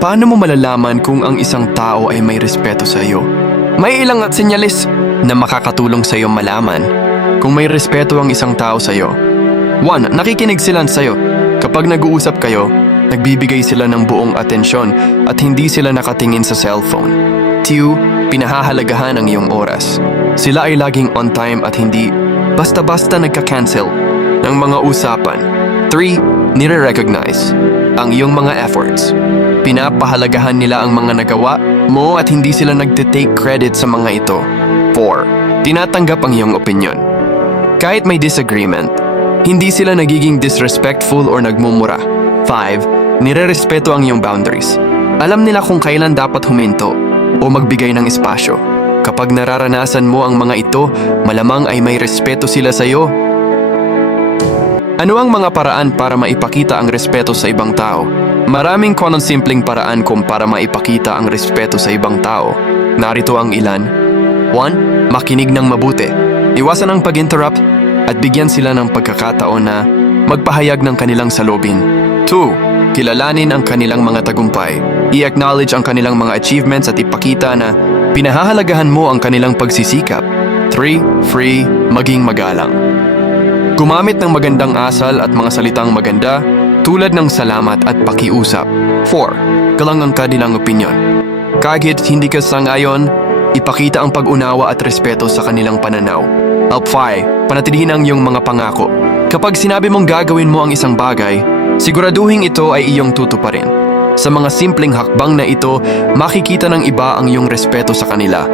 Paano mo malalaman kung ang isang tao ay may respeto sa iyo? May ilang senyalis na makakatulong sa iyo malaman kung may respeto ang isang tao sa iyo. 1. Nakikinig sila sa iyo. Kapag nag-uusap kayo, nagbibigay sila ng buong atensyon at hindi sila nakatingin sa cellphone. 2. Pinahahalagahan ang iyong oras. Sila ay laging on time at hindi basta-basta nagka-cancel ng mga usapan. 3. Nire-recognize ang iyong mga efforts. Pinapahalagahan nila ang mga nagawa mo at hindi sila nagte-take credit sa mga ito. 4. Tinatanggap ang iyong opinion. Kahit may disagreement, hindi sila nagiging disrespectful or nagmumura. 5. Nire-respeto ang iyong boundaries. Alam nila kung kailan dapat huminto o magbigay ng espasyo. Kapag nararanasan mo ang mga ito, malamang ay may respeto sila sa iyo. Ano ang mga paraan para maipakita ang respeto sa ibang tao? Maraming simpleng paraan kung para maipakita ang respeto sa ibang tao. Narito ang ilan. 1. Makinig ng mabuti. Iwasan ang pag-interrupt at bigyan sila ng pagkakataon na magpahayag ng kanilang salobin. 2. Kilalanin ang kanilang mga tagumpay. I-acknowledge ang kanilang mga achievements at ipakita na pinahahalagahan mo ang kanilang pagsisikap. 3. Free, maging magalang. Gumamit ng magandang asal at mga salitang maganda tulad ng salamat at pakiusap. 4. Galang ang kanilang opinyon. Kahit hindi ka sangayon, ipakita ang pag-unawa at respeto sa kanilang pananaw. 5. Panatilihin ang iyong mga pangako. Kapag sinabi mong gagawin mo ang isang bagay, siguraduhin ito ay iyong tutuparin. Sa mga simpleng hakbang na ito, makikita ng iba ang iyong respeto sa kanila.